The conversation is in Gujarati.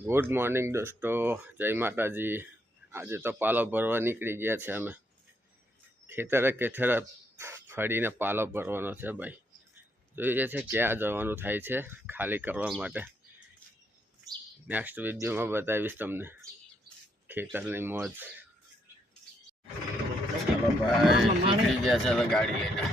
ગુડ મોર્નિંગ દોસ્તો, જય માતાજી। આજે તો પાલો ભરવા નીકળી ગયા છે અમે ખેતરે ફરીને પાલો ભરવાનો છે ભાઈ। જોઈએ છે ક્યાં જવાનું થાય છે ખાલી કરવા માટે। નેક્સ્ટ વિડીયોમાં બતાવીશ તમને ખેતરની મોજ। ચાલો ભાઈ, નીકળી ગયા છે હવે ગાડી લઈને।